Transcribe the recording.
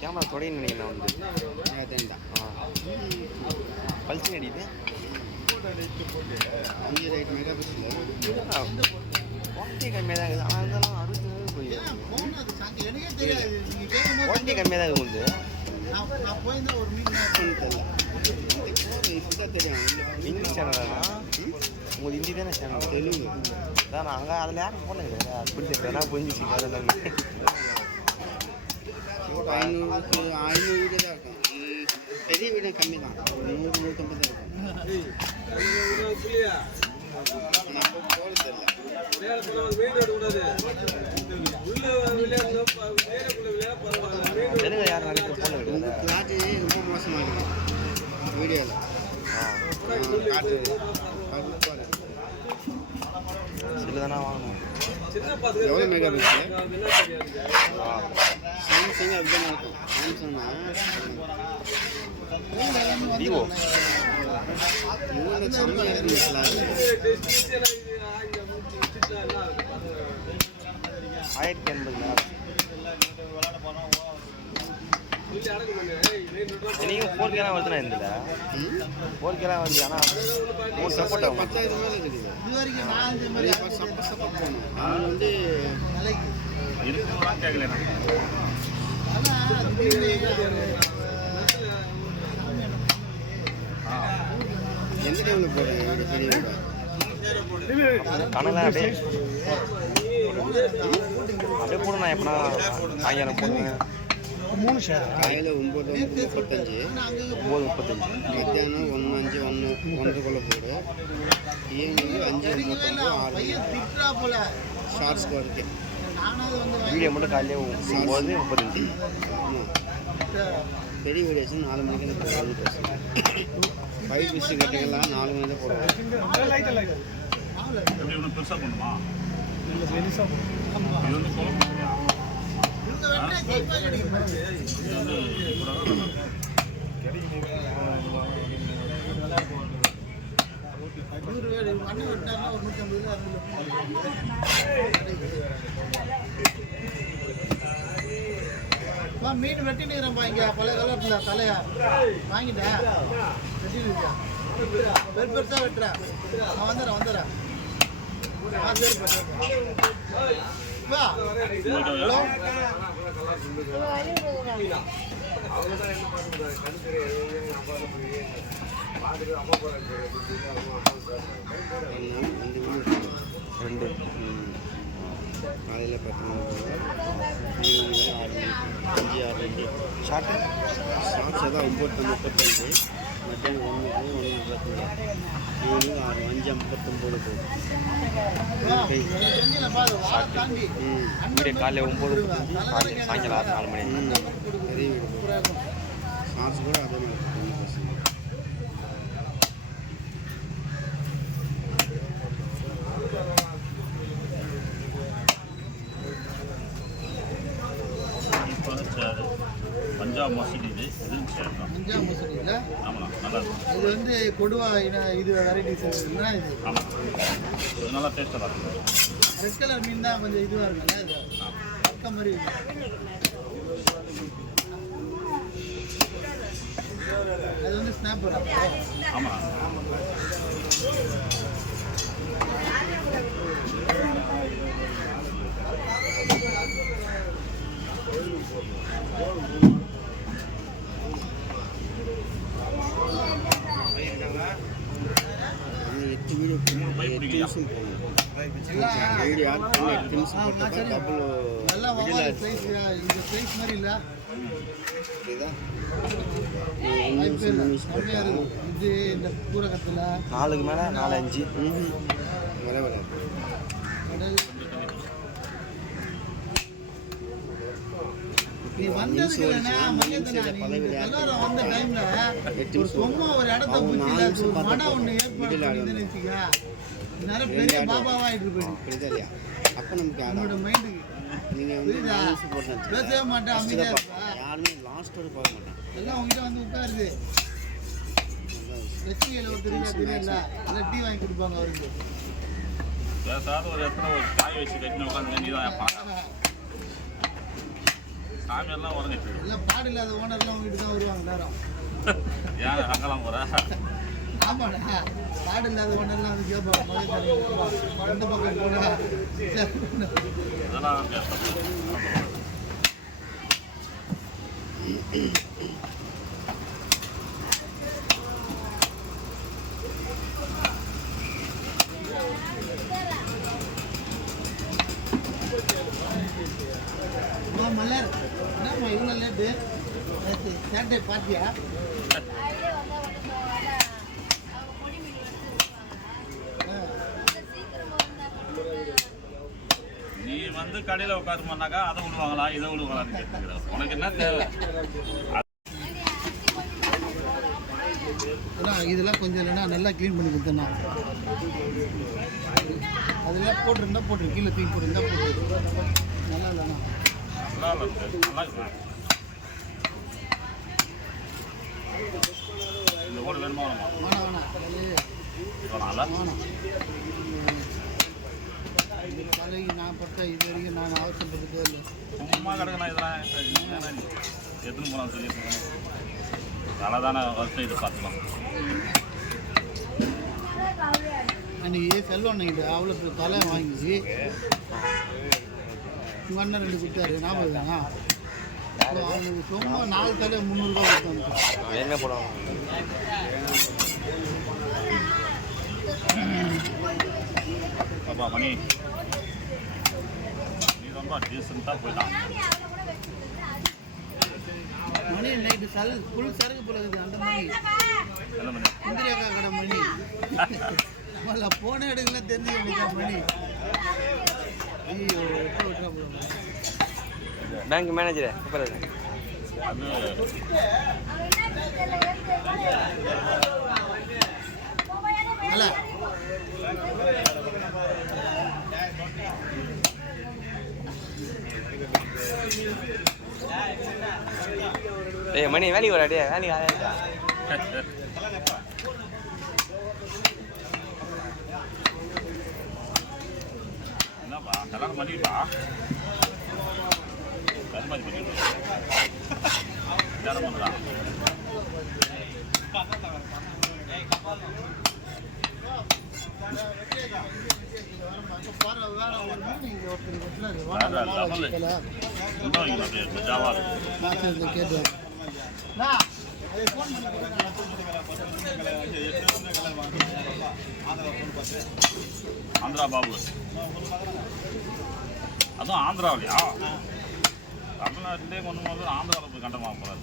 Camera தொடைன்னு நினைக்கிறேன் வந்து பல்சி அடிக்குது 5 மெகா பிக்சல் குவாலிட்டி கம்மியாக தான் இருக்குது. ஆனால் இருந்தாலும் 60 போயிடுது. குவாலிட்டி கம்மியாக தான் இருக்குது. இங்கிலீஷ் சேனல்னா உங்களுக்கு ஹிந்தி தானே சேனல் தெலுங்கு தான். அங்கே அதில் யாரும் போன கிடையாது. புரிஞ்சுக்கிறேன் நான் புரிஞ்சிச்சு. அதெல்லாம் 500 வீடியோ தான் இருக்கும். பெரிய வீடியோ கம்மி தான். 100-150 தான் இருக்கும். தெலுங்கு யாரும் நிறைய பேர் போன கிடையாது. கிளாட்டு ரொம்ப மோசமாக இருக்குது வீடியோவில். காட்டு சிலதானா வாங்கணும். எவ்வளோ மெகா பிக்சல்? சாம்சங் அப்படிதான் இருக்கும். சாம்சங்னா விவோ இவங்க செம்மையாக இருக்குங்களா? 1080 நீங்கள் 4Kலாம் வருதுண்ணா இருந்தது. 4Kலாம் வருது. ஆனால் உங்களுக்கு சப்போர்ட் ஆகும். 10,000 மேலே இருக்குது. சப்போர்ட் போகணும். அவங்க வந்து எந்த டைமில் போடுறீங்க பெரிய கணலாம் அப்படியே போடணும். எப்படின்னா சாயங்காலம் போடுங்க. காலையில் 9:35 மத்தியானம் 1:05 1:30 போடு. ஈவினிங் 5:39 6 ஷார்ட்ஸ் போடுறது. வீடியோ மட்டும் காலையில் 9:35. ஆமாம், பெரிய வீடியோஸ் 4 மணிக்கு போடுவாங்க. 5 பிஸ்ட் கட்டுங்கள்லாம் 4 மணிக்கு போடுவாங்க. மீன் வெட்டினுக்கிறேன்ப்பா. இங்கே பல கலர்ல தலையா வாங்கிட்டேன். வெட்டினுக்கா பெருசா வெட்டுறேன். நான் வந்துடுறேன். ஹலோ, ரெண்டு காலையில் 10 மணிக்கு, ஈவினிங் 6 மணிக்கு. ஷார்ட்ஸ் தான் 9:35, மத்தியானம் 1:10, ஈவினிங் 5:59 போகும். வீடியோ காலையில் 9:35, சாயங்காலம் 4 மணி. பெரிய வீடு ஷார்ட்ஸ் கூட அதே மாதிரி. பஞ்சாப் மசூதி இது பஞ்சாப் மசூதி இல்லை? ஆமாம், நல்லா இருக்கும். இது வந்து கொடுவா இது வெரைட்டிஸ் இருக்குன்னா இது. ஆமாம், இது நல்லா டேஸ்ட்டாக இருக்கும். ரெட் கலர் மீன் தான் கொஞ்சம் இதுவாக இருக்குல்ல, இது பக்க மாதிரி இருக்கு. அது வந்து ஸ்னாப்பர். ஆமாம், நாலுக்கு மேலே 4-5 8 நீ வந்ததுக்கு இல்லைன்னா எல்லாரும் வந்த டைம்ல ஒரு சும்மா ஒரு இடத்த பிடிச்சி ஒரு மடம் ஒன்று ஏற்பாடு பண்ணிதுன்னு வச்சுக்க நிறைய பெரிய பாபாவா ஆயிட்டு போயிடுது. அப்போ நமக்கு என்னோட மைண்டுக்கு நீங்கள் வந்து பேசவே மாட்டேன், அமைதியா இருப்பா. யாருமே லாஸ்ட் வரை பார்க்க மாட்டேன். எல்லாம் உங்ககிட்ட வந்து உட்காருது. ரசிகையில் ஒருத்தர் தெரியல, எல்லாம் டீ வாங்கி கொடுப்பாங்க அவருக்கு. பேசாத ஒரு இடத்துல ஒரு காய் வச்சு கட்டின உட்காந்து நீ தான் சாமியெல்லாம் உடஞ்சிட்டு எல்லாம் பாடு இல்லாத ஓனர்லாம் உங்ககிட்ட தான் வருவாங்க நேரம். ஏன் அங்கெல்லாம் போகிற? ஆமாடா, பாடு இல்லாத ஓனர்லாம் வந்து கேட்பாங்க எந்த பக்கம் போனா இதெல்லாம் கேட்பேன். மலர் என்னம்மா இவ்வளோ லேட்டு? சாட்டர்டே பார்த்தியா? நீ வந்து கடையில் உட்காருமானாக்கா அதை விடுவாங்களா இதை விடுவாங்களான்னு கேட்டுக்கிறேன். உனக்கு என்ன தேவை? இதெல்லாம் கொஞ்சம் இல்லைன்னா நல்லா க்ளீன் பண்ணி கொடுத்தேண்ணா. அதெல்லாம் போட்டிருந்தா போட்டுரு, கீழே தூக்கி போட்டிருந்தா போட்டுரு. நல்லா இல்லைண்ணா, நல்லா இருக்கு, நல்லா இருக்கு. இந்த ஓடு வேணுமா வேணுமா? வேணாம் வேணாம்ல? தலைக்கு நான் பட்ட இது வரைக்கும் நான் அவசரப்பட்டதே இல்லை. சும்மா கிடக்குண்ணா இதெல்லாம் எத்தனை போனால் சொல்லி தலை தானே வருஷம் இது பார்த்துக்கலாம். அன்றைக்கி செல்வம் அன்னைக்கு அவ்வளோ தலை வாங்கி உங்கள் அண்ணன் 2 கொடுத்தாரு, ஞாபகம் தானா? அவனுக்கு சும்மா 4 தலை 300 ரூபா கொடுத்தாங்க. என்ன போடுவாங்க? அப்பா மணி நீ ரொம்ப டீசெண்டாக போயிட்டான். மணி நைட்டு ஃபுல் சரக்கு போல இருக்குது அந்த மணி. என்ன மணி? இந்திரியாக்கா கடை மணி. முதல்ல போன எடுக்கலாம் தெரிஞ்சுக்கா மணி. ஐயோ எப்போ விட்டுறா போகிறோம். பேங்க் மேனேஜர் அது நல்லா ஏய் மணி வேலைக்கு வராடே, வேலைக்கு ஆயாச்சா? என்னப்பா கல்யாணம் பண்ணிப்பா கருமாதி பண்ணிட்டு கல்யாணம் பண்ணுறா. கேட்டு ஆந்திரா பாபு, அதுவும் ஆந்திராவிலையா? தமிழ்நாட்டிலே கொண்டு வந்து ஆந்திராவில் போய் கண்டமாக போகிறாரு.